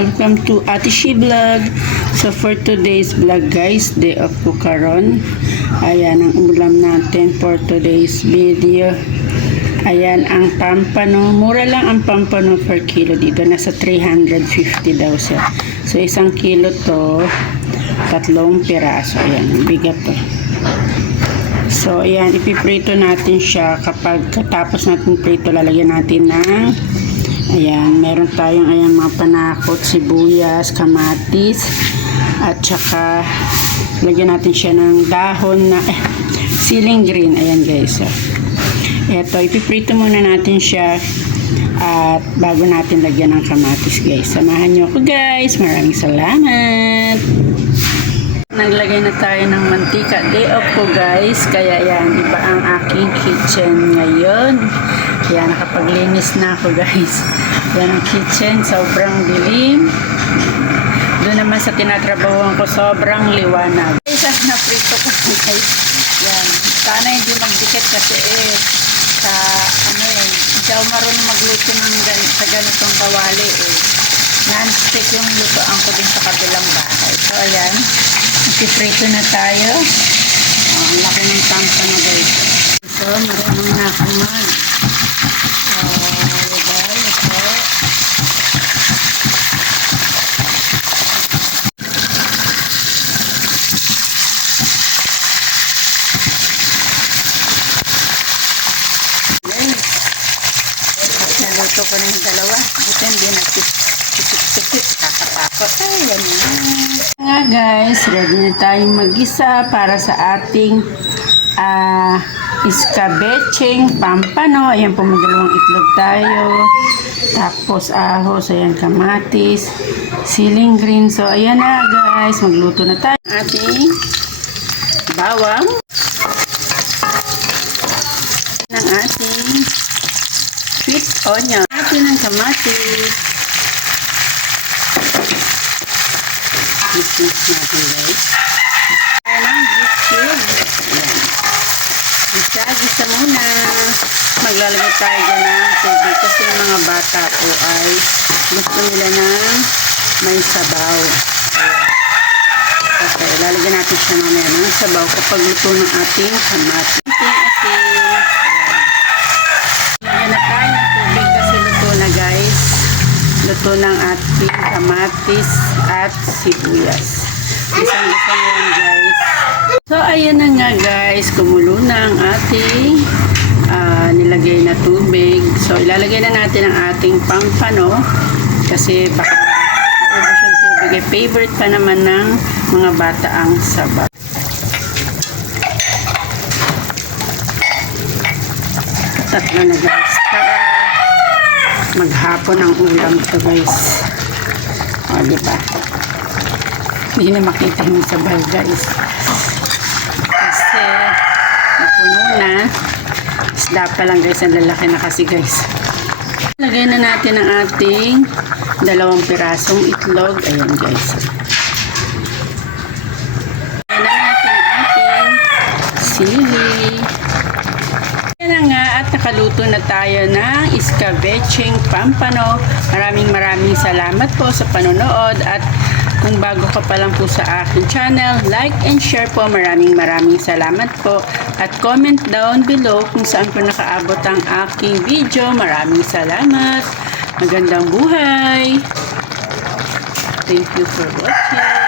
Welcome to Ate Shi Vlog. So for today's vlog guys, day off ko karon. Ayan ang ulam natin for today's video. Ayan ang pampano. Mura lang ang pampano per kilo dito. Nasa 350 daw siya. So isang kilo to, 3 piraso. Ayan, bigat to. So ayan, ipiprito natin siya. Kapag katapos natin prito, lalagyan natin ng ayan, meron tayong ayan mga panakot, sibuyas, kamatis, at saka lagyan natin siya ng dahon na siling green. Ayan guys. So, eto, ipiprito muna natin siya at bago natin lagyan ng kamatis guys. Samahan nyo ako guys. Maraming salamat. Naglagay na tayo ng mantika. Day off ko guys. Kaya yan, iba ang aking kitchen ngayon. Kaya nakapaglinis na ako guys. Yan ang kitchen. Sobrang dilim. Doon naman sa tinatrabahuan ko, sobrang liwanag. Guys, na-prito ko guys. Yan. Sana hindi magdikit kasi sa hindi ako marunong magluto ng sa ganitong kawali non-stick yung lutoan ko din sa kabilang bahay. So ayan, ipiprito na tayo. Ang laki ng tangka na guys. So marunong na ako naluto ko na yung dalawa. Buti hindi nagtipik-tipik. Kakapakot. Ayan nga guys. Ready na tayong mag-isa para sa ating iskabecheng pampano. Ayan po, may dalawang itlog tayo. Tapos ahos. Ayan, kamatis. Siling green. So ayan na guys. Magluto na tayo. Ating bawang. Ng ating sweet onion. Natin ang kamatis. Mix natin guys. Ayan ang beef cube. Ayan. Gisa muna. Maglalagay tayo dyan ng tubig kasi yung mga bata po ay gusto nila ng may sabaw. Ayan. Okay, lalagyan natin siya mamaya ng sabaw kapag luto ng ating kamatis. Luto ng ating kamatis at sibuyas. Isang-isa na yan guys. So ayan na nga guys, kumulo na ang ating nilagay na tubig. So ilalagay na natin ang ating pampano kasi baka maubos yung tubig. Favorite pa naman ng mga bata ang sabaw. Tatlo na guys para maghapon ang ulam ito guys. O diba, hindi na makita yung sabaw guys kasi napuno na. Isda pa lang guys, ang lalaki na kasi guys. Lagay na natin ang ating 2 pirasong itlog. Ayan guys, lagay na natin ang ating sili. At nakaluto na tayo ng iskabecheng pampano. Maraming salamat po sa panonood at kung bago ka pa lang po sa aking channel, like and share po. Maraming salamat po at comment down below kung saan po nakaabot ang aking video. Maraming salamat. Magandang buhay. Thank you for watching.